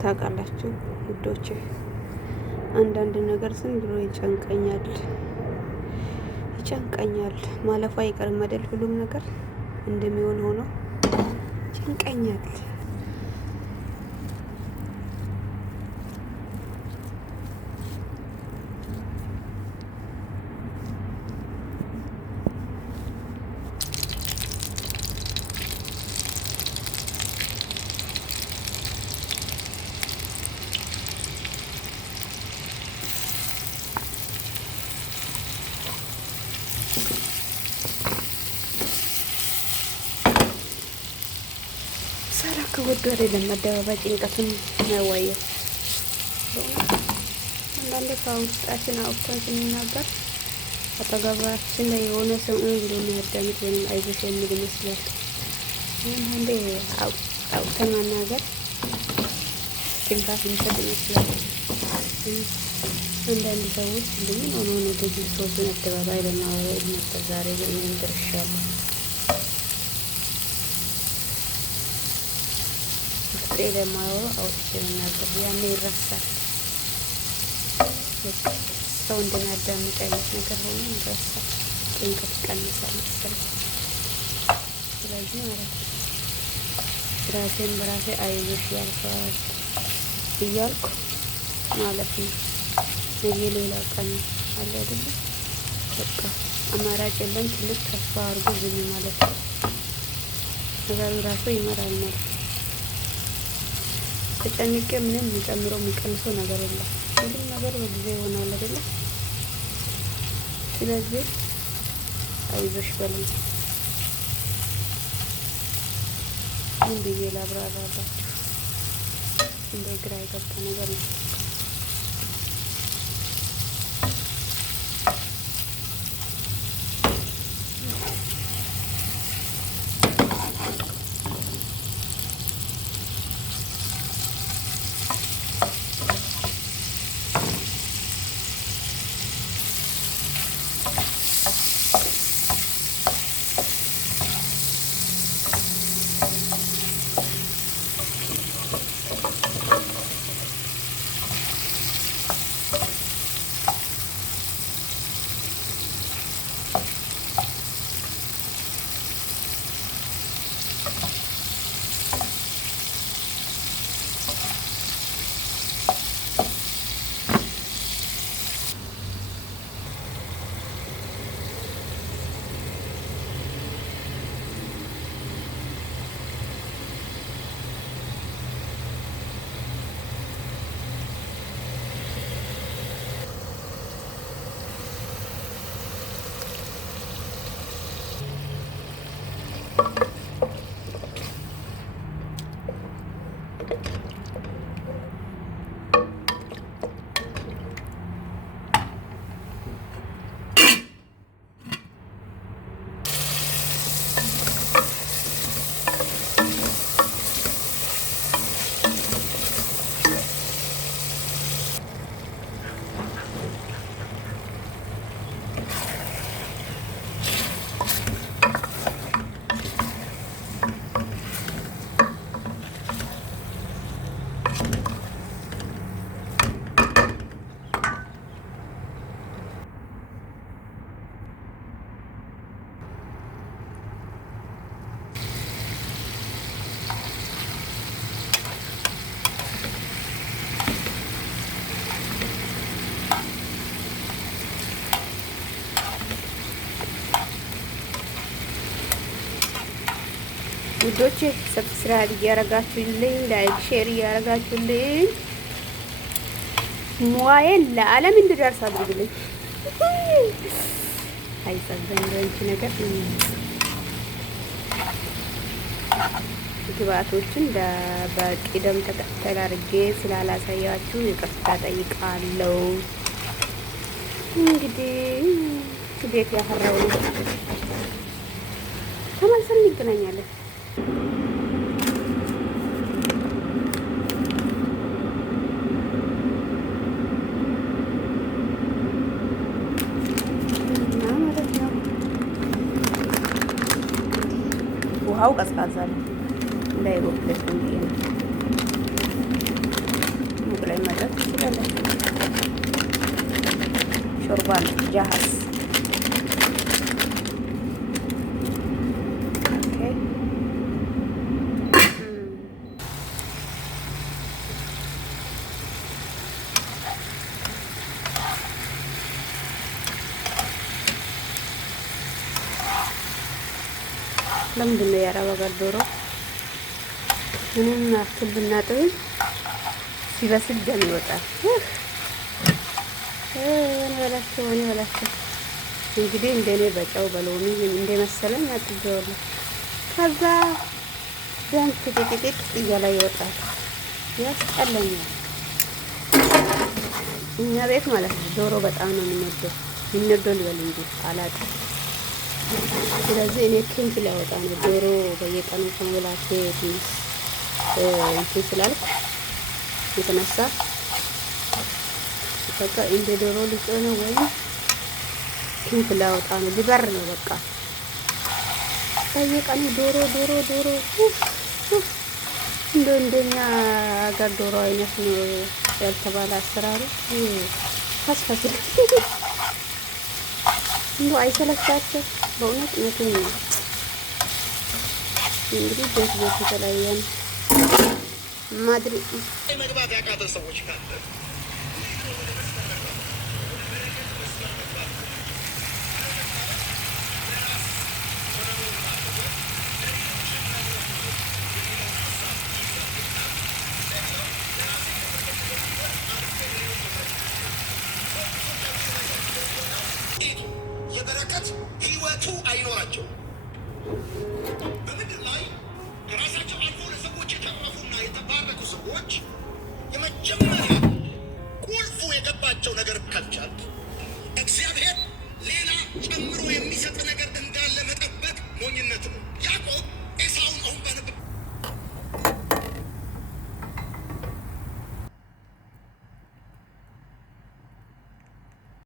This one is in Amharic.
ታውቃላችሁ ውዶቼ፣ አንዳንድ ነገር ዝም ብሎ ይጨንቀኛል። ማለፉ አይቀርም አይደል? ሁሉም ነገር እንደሚሆን ሆኖ ይጨንቀኛል። ሰራ ከወዱ አይደለም አደባባይ ጭንቀቱን ያዋየው። አንዳንዴ ከውስጣችን አውጥተን ስንናገር አጠገባችን ላይ የሆነ ሰው ብሎ የሚያዳምጥ ወይም አይዞሽ የሚል ይመስላል። አንዳንዴ አውጥተን መናገር ጭንቀት የሚሰጥ ይመስላል። አንዳንድ ሰዎች እንደምን ሆኖ ነው እንደዚህ ሰዎችን አደባባይ ለማወራው ነበር። ዛሬ ግን እኔም ደርሻለሁ። ውስጤ ለማወራው አውጥቼ መናገር ያኔ ይረሳል። ሰው እንደሚያዳምጥ አይነት ነገር ሆኖ ይረሳል። ጭንቀት ይቀንሳል መሰለኝ። ስለዚህ ማለት ነው ራሴን በራሴ አይዞሽ ያልፋል እያልኩ ማለት ነው። ነገ ሌላ ቀን አለ አይደለ? በቃ አማራጭ የለም። ትልቅ ተስፋ አድርጎ ዝም ማለት ነው። ነገሩ ራሱ ይመራል ማለት ነው። ተጨንቄ ምንም የሚጨምረው የሚቀንሰው ነገር የለም። ሁሉም ነገር በጊዜ ይሆናል አይደለ? ስለዚህ አይዞሽ በሉኝ። ምን ብዬ ላብራራላችሁ? እንደ ግራ የገባ ነገር ነው። ውዶቼ ሰብስክራይብ እያረጋችሁልኝ ላይክ ሼር እያረጋችሁልኝ ሙያዬን ለዓለም እንድደርስ አድርጉልኝ። አይጸገም ለእንቺ ነገር ግብአቶችን በቅደም ተከተል አድርጌ ስላላሳያችሁ ይቅርታ ጠይቃለሁ። እንግዲህ ቤት ያፈራው ነው። ተመልሰን እንገናኛለን። ውሃው ቀዝቃዛ ነው እንዳይቦክለት ነው። ሙቅ ላይ ማድረግ ትችላላችሁ። ሾርባ ነው ጃሃዝ። ለምንድን ነው የአረብ ሀገር ዶሮ ምንም አክል ብናጥብም ሲበስል ደም ይወጣል? ወኔ በላቸው እንግዲህ እንደኔ በጨው በሎሚ እንደመሰለኝ አጥቤዋለሁ። ከዛ ደም ጥቂት እያለ ይወጣል። ያስጠላኛል። እኛ ቤት ማለት ነው ዶሮ በጣም ነው የምንወደው ልበል እንጂ አላውቅም። ስለዚህ እኔ ክንፍ ሊያወጣ ነው ዶሮ በየቀኑ ከመብላቴ ትንሽ እንትን ስላልኩ የተነሳ በቃ እንደ ዶሮ ልጮ ነው ወይም ክንፍ ሊያወጣ ነው ሊበር ነው በቃ በየቀኑ ዶሮ እንደኛ ሀገር ዶሮ አይነት ነው ያልተባለ አሰራሩ ፈስፈስ እንደው አይሰለቻቸው በእውነት ነው። እንግዲህ ቤት የተለያየን ማድሪድ መግባት ያቃተ ሰዎች ካለ የበረከት ህይወቱ አይኖራቸው በምድር ላይ ከራሳቸው አልፎ ለሰዎች የተረፉና የተባረኩ ሰዎች የመጀመሪያ ቁልፉ የገባቸው ነገር ካልቻል እግዚአብሔር ሌላ ጨምሮ የሚሰጥ ነገር እንዳለ መጠበቅ ሞኝነት ነው።